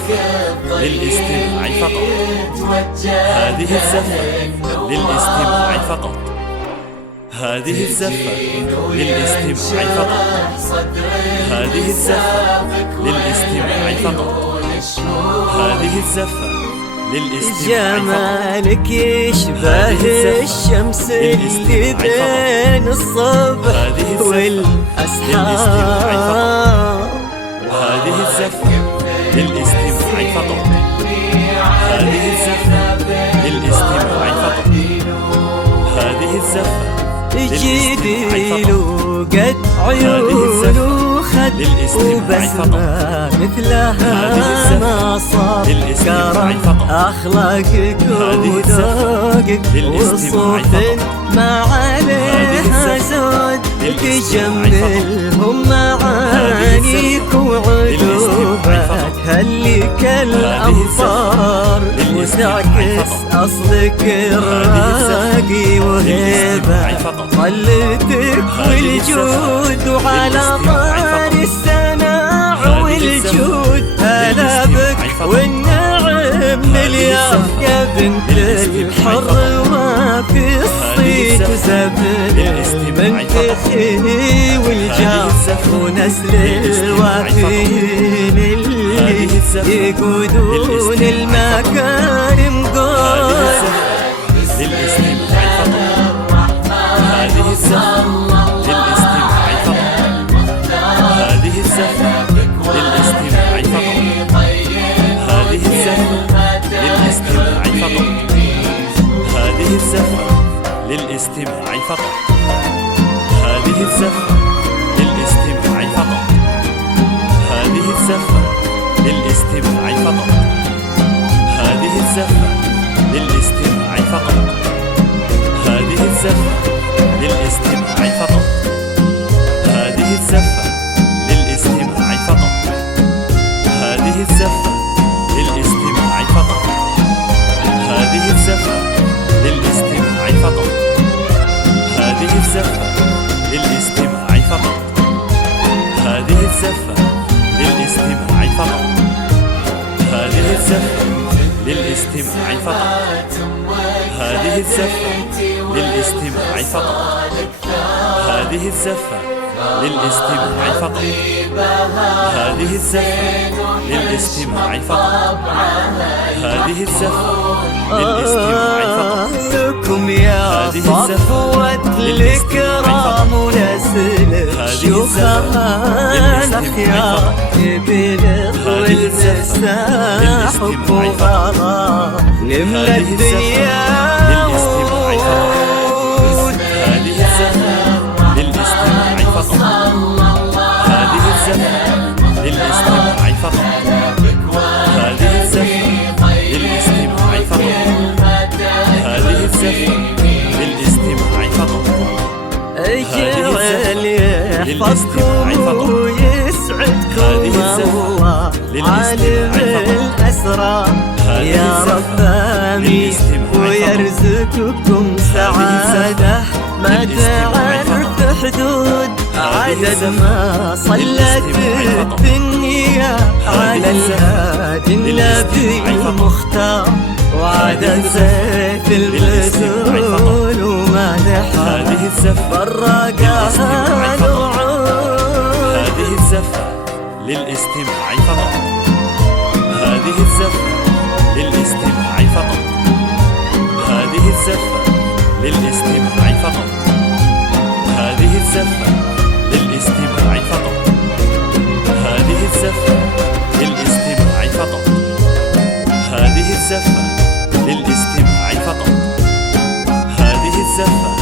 الزفة للاستماع فقط. هذه الزفة للاستماع فقط. هذه الزفة للاستماع فقط. هذه الزفة للاستماع فقط. هذه الزفة للاستماع فقط. جمالك يشبه الشمس اللي بين الصبح والأسحار. هذه الزفة للاستماع فقط. هذه الزفة للاستماع فقط. هذه الزفة جديل وقد عيون وخد وبسمة مثلها ما صار. كرم أخلاقك وذوقك وصوت ما عليها زود. تجملهم معانيك وعيوبك هلك الأنظار وتعكس أصلك الراقي وهيبة طلتك والجود. وعلى طار السماع والجود هلا بك والنعم مليان يا بنت الحر ما في الصيت وزبل المنتخي والجار ونسل الوافيين اللي يقودون المكارم قول. هذه الزفة للاستماع فقط. هذه الزفة للاستماع فقط. هذه الزفة للاستماع فقط. هذه الزفة للاستماع فقط. هذه الزفة للاستماع فقط. هذه الزفة للاستماع فقط. هذه الزفة للاستماع فقط. هذه الزفة للاستماع فقط. هذه الزفة للاستماع فقط. هذه الزفة للاستماع فقط. هذه الزفة للاستماع فقط. هذه الزفة للاستماع فقط. هذه الزفة للاستماع فقط. هذه الزفة للاستماع فقط. هذه الزفة للاستماع فقط. هذه الزفة للاستماع فقط. هذه الزفة للاستماع فقط. هذه الزفة للاستماع فقط. لكم يا صفوة الكرام ونسل شيوخها الأخيار بلغ والمساح حب وغرام نملى الدنيا وود. هذه الزفة للاستماع فقط. هذه الزفة للاستماع فقط. هذه الزفة للاستماع فقط. هذه الزفة للاستماع فقط. اجعل يحفظكم ويسعدكم الله عالم الأسرار يا رب آمين ويرزقكم سعادة ما تعرف حدود. عدد ما صلت الدنيا على الهادي النبي المختار وعدد زيت الغسول ومالحة براقها الوعود. هذه الزفة للاستماع فقط. هذه الزفة للاستماع فقط. هذه الزفة للاستماع فقط. هذه الزفة للاستماع فقط. هذه الزفة للاستماع فقط. هذه الزفة للاستماع فقط. هذه الزفة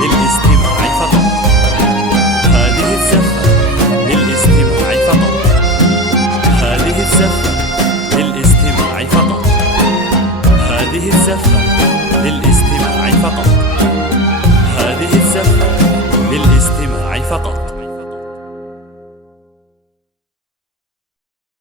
للاستماع فقط. هذه الزفة للاستماع فقط. هذه الزفة للاستماع فقط. هذه الزفة للاستماع فقط. هذه الزفة للاستماع فقط.